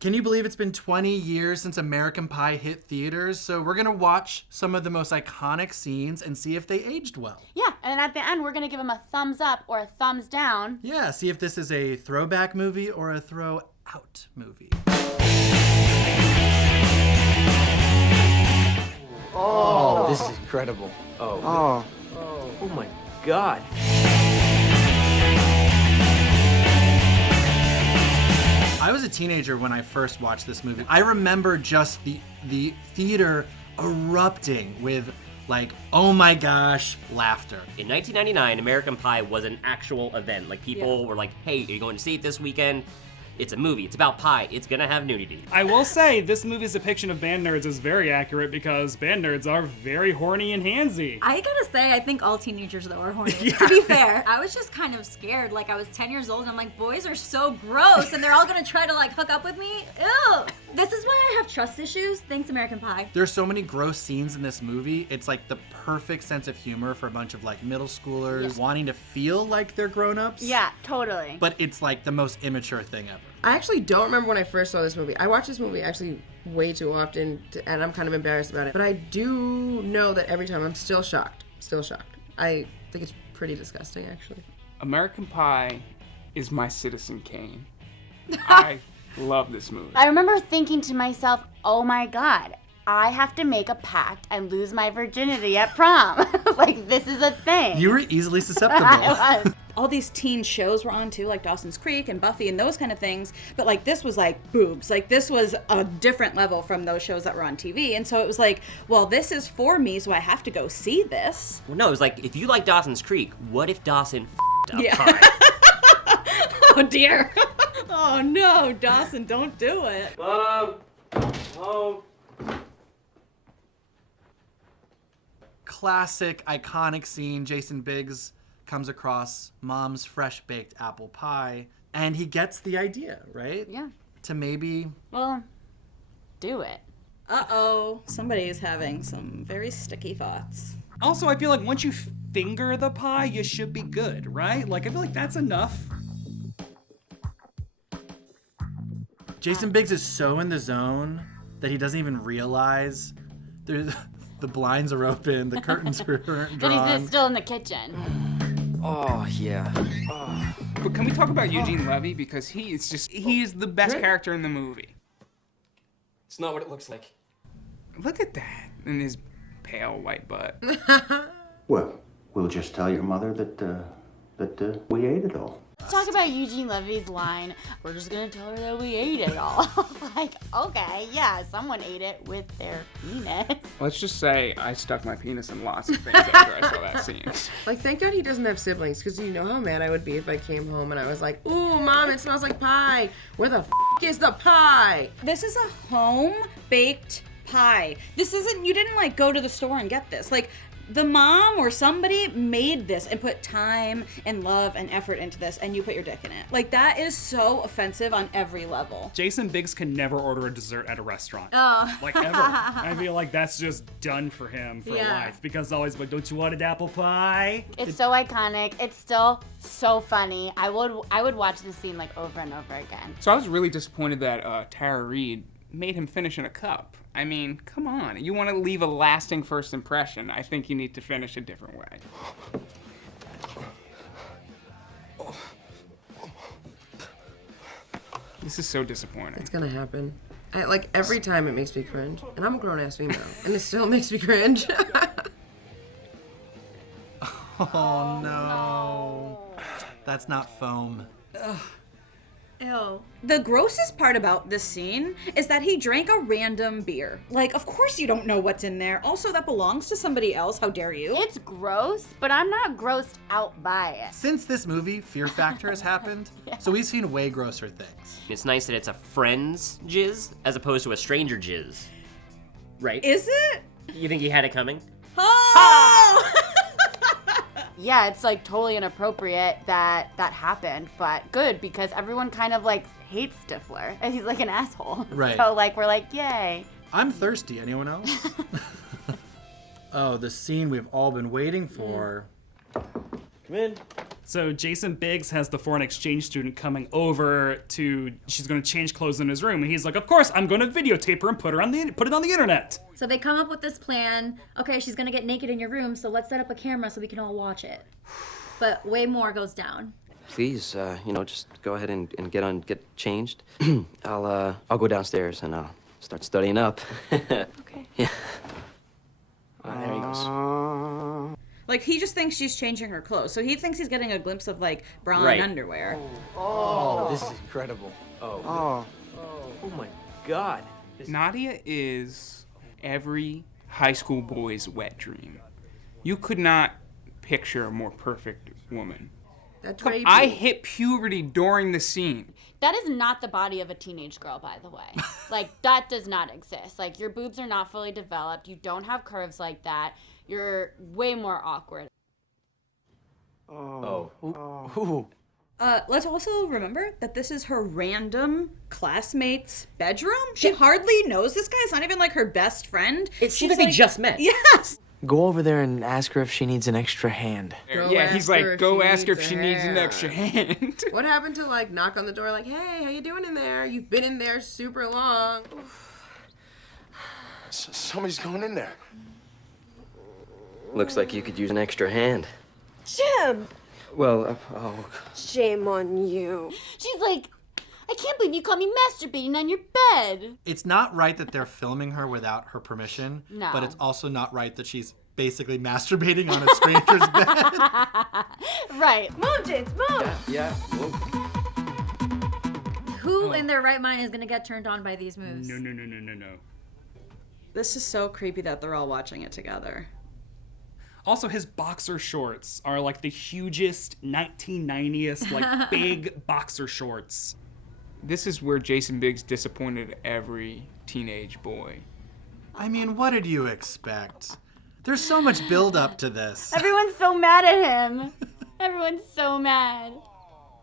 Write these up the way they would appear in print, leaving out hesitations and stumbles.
Can you believe it's been 20 years since American Pie hit theaters? So we're gonna watch some of the most iconic scenes and see if they aged well. Yeah, and at the end, we're gonna give them a thumbs up or a thumbs down. Yeah, see if this is a throwback movie or a throw out movie. Oh, this is incredible. Oh my God. I was a teenager when I first watched this movie. I remember just the theater erupting with like, oh my gosh, laughter. In 1999, American Pie was an actual event. Like, people were like, hey, are you going to see it this weekend? It's a movie. It's about pie. It's gonna have nudity. I will say, this movie's depiction of band nerds is very accurate because band nerds are very horny and handsy. I gotta say, I think all teenagers, though, are horny. To be fair, I was just kind of scared. Like, I was 10 years old, and I'm like, boys are so gross, and they're all gonna try to, like, hook up with me? Ew! This is why I have trust issues. Thanks, American Pie. There's so many gross scenes in this movie. It's like the perfect sense of humor for a bunch of like middle schoolers wanting to feel like they're grown-ups. Yeah, totally. But it's like the most immature thing ever. I actually don't remember when I first saw this movie. I watch this movie actually way too often, and I'm kind of embarrassed about it. But I do know that every time I'm still shocked. Still shocked. I think it's pretty disgusting, actually. American Pie is my Citizen Kane. I love this movie. I remember thinking to myself, oh my God, I have to make a pact and lose my virginity at prom. Like, this is a thing. You were easily susceptible. I was. All these teen shows were on too, like Dawson's Creek and Buffy and those kind of things. But like, this was like boobs. Like, this was a different level from those shows that were on TV. And so it was like, well, this is for me, so I have to go see this. Well, no, it was like, if you like Dawson's Creek, what if Dawson f***ed up pie? Oh dear. Oh no, Dawson, don't do it. Classic, iconic scene. Jason Biggs comes across Mom's fresh-baked apple pie, and he gets the idea, right? Yeah. To maybe... Well, do it. Uh-oh, somebody is having some very sticky thoughts. Also, I feel like once you finger the pie, you should be good, right? Like, I feel like that's enough. Jason Biggs is so in the zone that he doesn't even realize there's... The blinds are open, the curtains are drawn. But he's still in the kitchen. Oh, yeah. Oh. But can we talk about Eugene Levy? Because he is the best character in the movie. It's not what it looks like. Look at that, and his pale white butt. Well, we'll just tell your mother that we ate it all. Let's talk about Eugene Levy's line, we're just gonna tell her that we ate it all. Like, okay, yeah, someone ate it with their penis. Let's just say I stuck my penis in lots of things after I saw that scene. Like, thank God he doesn't have siblings, because you know how mad I would be if I came home and I was like, ooh, Mom, it smells like pie. Where the is the pie? This is a home-baked pie. This isn't, you didn't like go to the store and get this. Like, the mom or somebody made this and put time and love and effort into this, and you put your dick in it. Like, that is so offensive on every level. Jason Biggs can never order a dessert at a restaurant. Oh. Like, ever. I feel like that's just done for him for life. Because it's always like, don't you want an apple pie? It's so iconic. It's still so funny. I would watch this scene like over and over again. So I was really disappointed that Tara Reid made him finish in a cup. I mean, come on. You want to leave a lasting first impression. I think you need to finish a different way. This is so disappointing. It's gonna happen. Like, every time it makes me cringe. And I'm a grown-ass female, and it still makes me cringe. Oh, no. That's not foam. Ugh. Ew. The grossest part about this scene is that he drank a random beer. Like, of course you don't know what's in there. Also, that belongs to somebody else. How dare you? It's gross, but I'm not grossed out by it. Since this movie, Fear Factor has happened, so we've seen way grosser things. It's nice that it's a friend's jizz as opposed to a stranger jizz. Right? Is it? You think he had it coming? Oh! Yeah, it's like totally inappropriate that happened, but good because everyone kind of like hates Stifler and he's like an asshole. Right. So like we're like, yay. I'm thirsty. Anyone else? Oh, the scene we've all been waiting for. Come in. So Jason Biggs has the foreign exchange student coming over she's going to change clothes in his room. And he's like, of course, I'm going to videotape her and put it on the internet. So they come up with this plan. Okay, she's gonna get naked in your room, so let's set up a camera so we can all watch it. But way more goes down. Please, just go ahead and get changed. I'll go downstairs and I'll start studying up. Okay. Yeah. There he goes. Like, he just thinks she's changing her clothes. So he thinks he's getting a glimpse of, like, bra Right. and underwear. Oh, this is incredible. Oh my God. Nadia is every high school boy's wet dream. You could not picture a more perfect woman. That's rapey. I hit puberty during the scene. That is not the body of a teenage girl, by the way. Like, that does not exist. Like, your boobs are not fully developed. You don't have curves like that. You're way more awkward. Let's also remember that this is her random classmate's bedroom. She hardly knows this guy. It's not even like her best friend. It seems like they just met. Yes. Go over there and ask her if she needs an extra hand. Yeah, he's like, go ask her if she needs an extra hand. What happened to like knock on the door like, hey, how you doing in there? You've been in there super long. Somebody's going in there. Looks like you could use an extra hand. Jim! Well, Shame on you. She's like, I can't believe you caught me masturbating on your bed. It's not right that they're filming her without her permission, No. but it's also not right that she's basically masturbating on a stranger's bed. Right. Move, James, move! yeah. Who in their right mind is gonna get turned on by these moves? No. This is so creepy that they're all watching it together. Also, his boxer shorts are like the hugest 1990s, like big boxer shorts. This is where Jason Biggs disappointed every teenage boy. I mean, what did you expect? There's so much build up to this. Everyone's so mad at him. Everyone's so mad.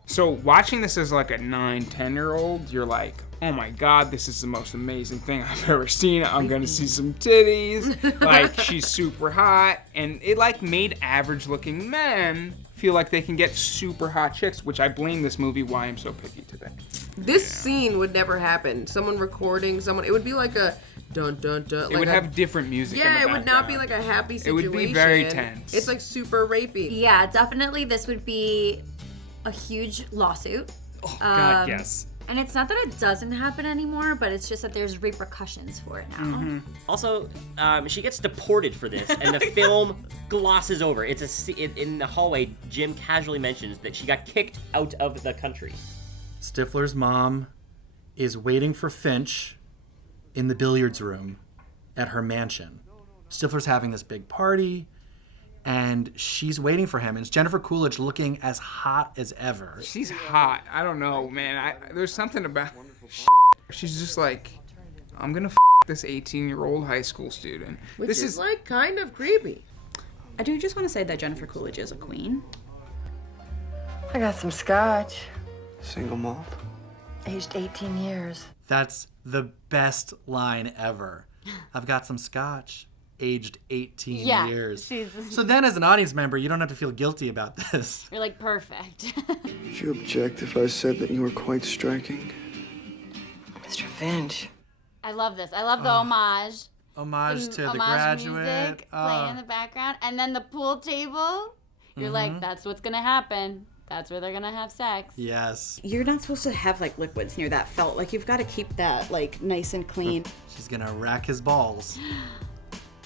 So watching this as like a 9-10-year-old, you're like, oh my God, this is the most amazing thing I've ever seen. I'm gonna see some titties. Like, she's super hot. And it like made average looking men feel like they can get super hot chicks, which I blame this movie why I'm so picky today. This scene would never happen. Someone recording someone, it would be like a dun dun dun. It would have different music. Yeah, in the it would not be background. like a happy It situation. would be very tense. It's like super rapey. Yeah, definitely this would be a huge lawsuit. Oh, God, yes. And it's not that it doesn't happen anymore, but it's just that there's repercussions for it now. Also, she gets deported for this, and the film glosses over. In the hallway, Jim casually mentions that she got kicked out of the country. Stifler's mom is waiting for Finch in the billiards room at her mansion. Stifler's having this big party, and she's waiting for him. And it's Jennifer Coolidge looking as hot as ever. She's hot. I don't know, man. There's something about she's just like, I'm gonna this 18-year-old high school student. Which This is like kind of creepy. I do just want to say that Jennifer Coolidge is a queen. I got some scotch. Single malt. Aged 18 years. That's the best line ever. I've got some scotch, aged 18 Yeah, years. she's- So then as an audience member, you don't have to feel guilty about this. You're like, perfect. Would you object if I said that you were quite striking? Mr. Finch. I love this. I love the homage. Homage to the Homage Graduate. music playing in the background. And then the pool table. You're like, that's what's going to happen. That's where they're going to have sex. Yes. You're not supposed to have like liquids near that felt. Like, you've got to keep that like nice and clean. She's going to rack his balls.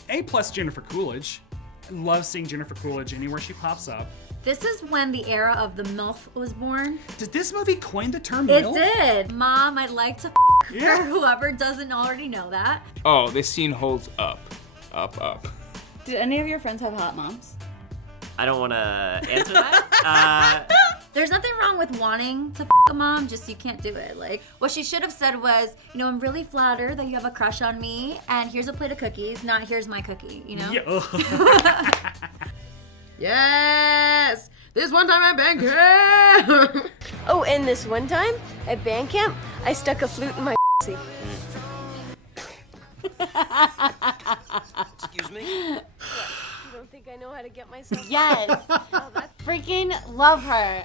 A+ Jennifer Coolidge. I love seeing Jennifer Coolidge anywhere she pops up. This is when the era of the MILF was born. Did this movie coin the term It MILF? did. Mom, I'd like to Yeah. for whoever doesn't already know that. Oh, this scene holds up. Up. Did any of your friends have hot moms? I don't want to answer that. There's nothing wrong with wanting to a mom, just you can't do it. Like, what she should have said was, I'm really flattered that you have a crush on me, and here's a plate of cookies, not here's my cookie, Yeah. Yes! This one time at band camp! Oh, and this one time at band camp, I stuck a flute in my pussy. Excuse me? You don't think I know how to get myself? Yes. Freaking love her.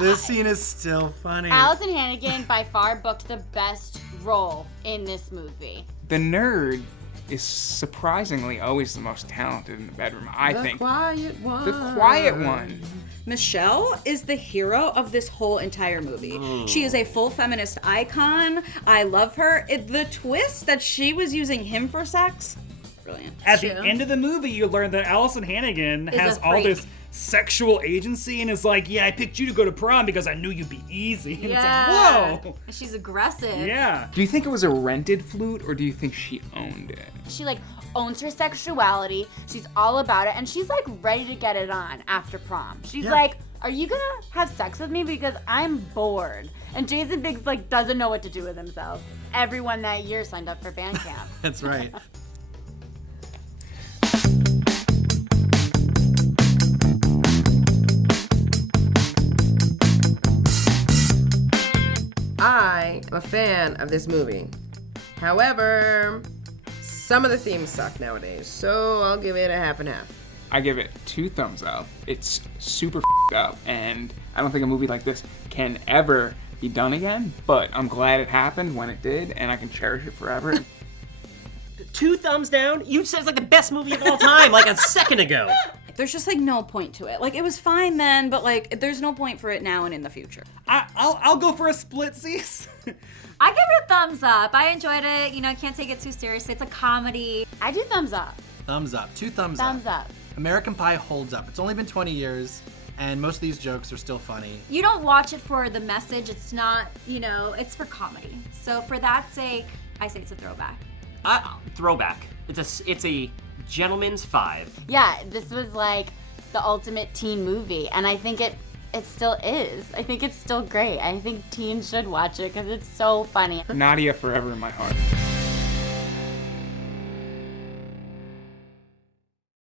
This scene is still funny. Allison Hannigan by far booked the best role in this movie. The nerd is surprisingly always the most talented in the bedroom, I think. The quiet one. The quiet one. Michelle is the hero of this whole entire movie. She is a full feminist icon. I love her. The twist that she was using him for sex, brilliant. At the end of the movie, you learn that Allison Hannigan has all this sexual agency and is like, yeah, I picked you to go to prom because I knew you'd be easy. And it's like, whoa. She's aggressive. Yeah. Do you think it was a rented flute, or do you think she owned it? She like owns her sexuality. She's all about it, and she's like ready to get it on after prom. She's like, are you gonna have sex with me because I'm bored? And Jason Biggs like doesn't know what to do with himself. Everyone that year signed up for band camp. That's right. I am a fan of this movie. However, some of the themes suck nowadays, so I'll give it a half and half. I give it 2 thumbs up. It's super up, and I don't think a movie like this can ever be done again, but I'm glad it happened when it did, and I can cherish it forever. 2 thumbs down? You said it's like the best movie of all time, like a second ago. There's just like no point to it. Like it was fine then, but like there's no point for it now and in the future. I'll go for a split cease. I give it a thumbs up. I enjoyed it. You know, I can't take it too seriously. It's a comedy. I do thumbs up. Thumbs up. 2 thumbs up. Thumbs up. American Pie holds up. It's only been 20 years, and most of these jokes are still funny. You don't watch it for the message. It's not, you know, it's for comedy. So for that sake, I say it's a throwback. Throwback. It's a gentleman's 5. Yeah, this was like the ultimate teen movie, and I think it still is. I think it's still great. I think teens should watch it because it's so funny. Nadia forever in my heart.